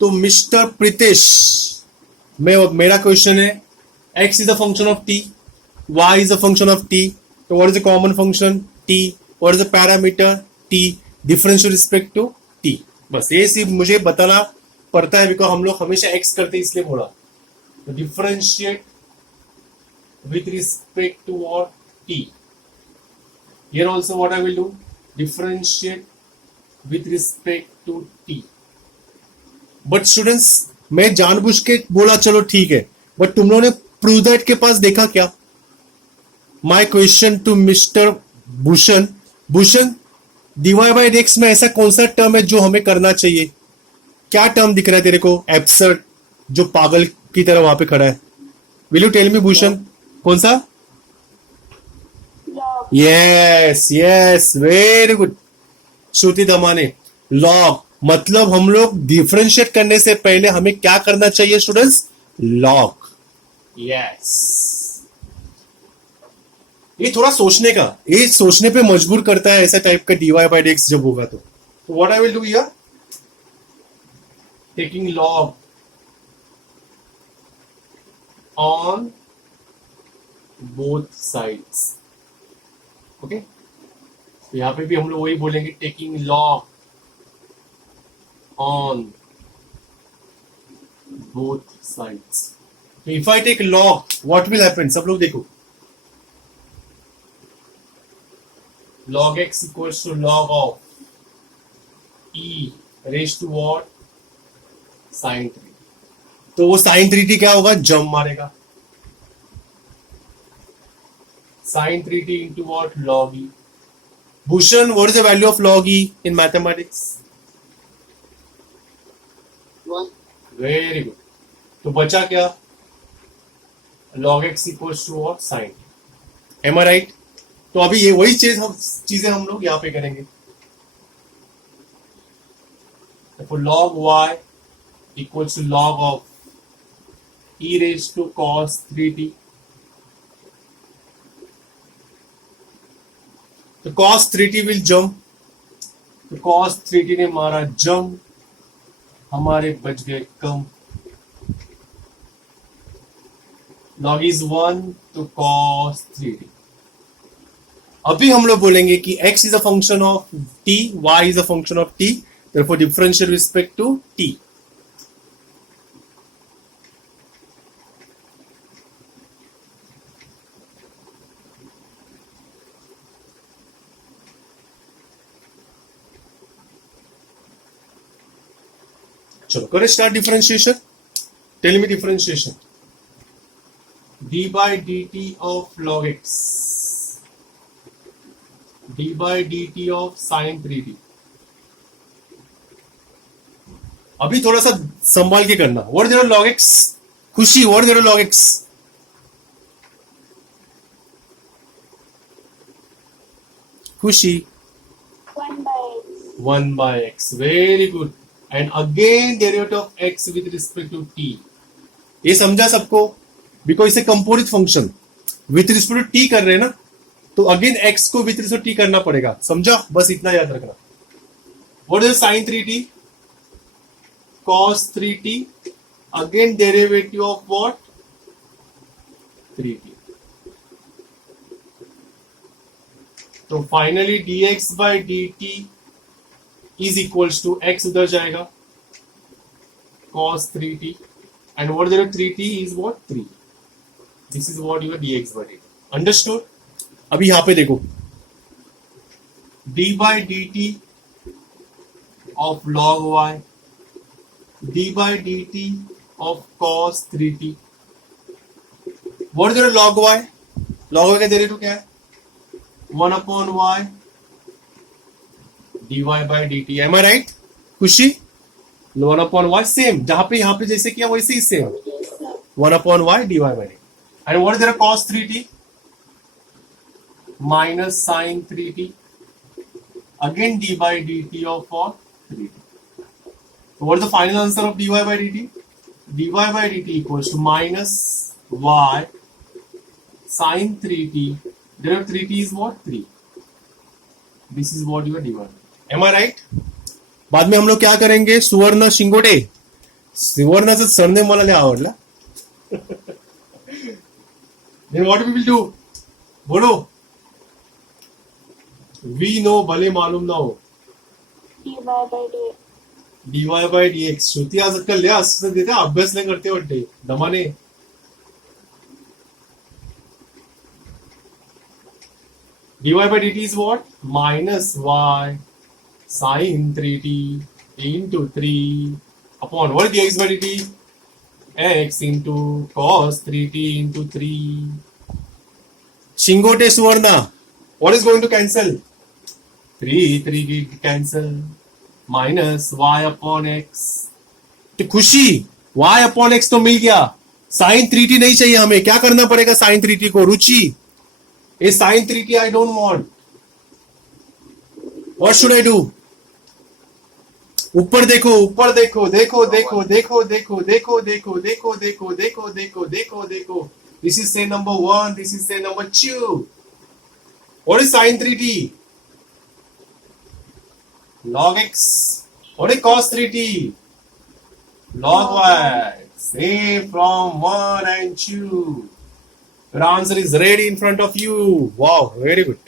तो मिस्टर प्रीतेश, मेरा क्वेश्चन है x is a function of t, y is a function of t, तो what is a common function t, what is a parameter t, difference with respect to t। बस ये सिर्फ मुझे बताना पड़ता है बिकॉज हम लोग हमेशा x करते हैं इसलिए बोला। तो डिफरेंशिएट विथ रिस्पेक्ट टू और t। Here also what I will do, differentiate with respect to t. But students, मैं जानबूझ के बोला चलो ठीक है, बट तुम लोगों ने प्रूव दैट के पास देखा क्या? My question to mister Bhushan, Bhushan divide by x में ऐसा कौन सा टर्म है जो हमें करना चाहिए? क्या टर्म दिख रहा है तेरे को एब्सर्ड, जो पागल की तरह वहां पे खड़ा है? Will you tell me Bhushan, कौन सा? Yes yes, very good Shruti Damane. Log मतलब हम लोग डिफरेंशिएट करने से पहले हमें क्या करना चाहिए स्टूडेंट्स? लॉग। यस, ये थोड़ा सोचने का, ये सोचने पे मजबूर करता है ऐसा टाइप का dy बाय dx जब होगा तो what I will do here, taking log on both sides. Okay, तो यहां पे भी हम लोग वही बोलेंगे, taking log on both sides. तो if I take log what will happen? सब लोग देखो, log x equals to log of e raised to what? sin 3। तो वो sin 3t क्या होगा? जम मारेगा, sin 3t into what? log e। Bhushan, what is the value of log e in mathematics? 1। Very good। तो बचा क्या? log x equals to what? sin। Am I right? तो अभी ये वही चीजें हम लोग यहां पे करेंगे। तो log y equals to log of e raised to cos 3t। तो cos 3t will jump, तो cos 3t ने मारा जम, हमारे बच गए कम। log is 1 तो cos 3t। अभी हम लोग बोलेंगे कि x is a function of t, y is a function of t, therefore differential respect to t। चलो करें start differentiation. Tell me differentiation. d by dt of log x, d by dt of sin 3t। अभी थोड़ा सा संभाल के करना। What is log x? Khushi, what is log x? Khushi 1 by x। Very good. And again derivative of x with respect to t। ये समझा सबको? Because इसे composite function with respect to t कर रहे हैं ना, तो अगेन x को विथ रिस्पेक्ट टू t करना पड़ेगा। समझा? बस इतना याद रखना। What is sin 3t? cos 3t, again derivative of what? 3t। तो finally dx by dt is equals to x उधर जाएगा cos 3t and what is the 3t is what? 3। This is what your dx by dt। Understood? अभी यहां पे देखो, d by dt of log y, d by dt of cos 3t। What is the log y? log y का derivative क्या है? 1 upon y dy by dt। Am I right? खुशी? 1 upon y same, जहां पे यहां पे जैसे किया वैसे ही same, 1 upon y dy by dt। And what is there cos 3t minus sin 3t, again d by dt of what? 3t। So what is the final answer of dy by dt? dy by dt equals to minus y sin 3t, there 3t is what? 3। This is what you are dy। Am I right? बाद में हम लोग क्या करेंगे? सुवर्ण Shingote सुवर्णाचं surname मला लय आवडला. Then what we will do? बोलो. We know भले मालूम ना हो. dy by dx. dy by dx. श्रुती आज कल लय असं देते अभ्यास नाही करते वाटते दमाने. dy by dt is what? Minus y sin 3t into 3 upon what dx by dt? X into cos 3t into 3. Chingote Suvarna. What is going to cancel? 3 cancel. Minus y upon x. तो खुशी y upon x तो मिल गया. sin 3t नहीं चाहिए हमें. क्या करना पड़ेगा sin 3t को? रुचि, ये sin 3t I don't want. What should I do? ऊपर देखो, ऊपर देखो, देखो देखो देखो देखो देखो देखो देखो देखो देखो देखो देखो देखो. This is say number 1, this is say number 2. What is sin 3t? Log x. What is cos 3t? Log y. Say from 1 and 2. Your answer is ready in front of you. Wow, very good.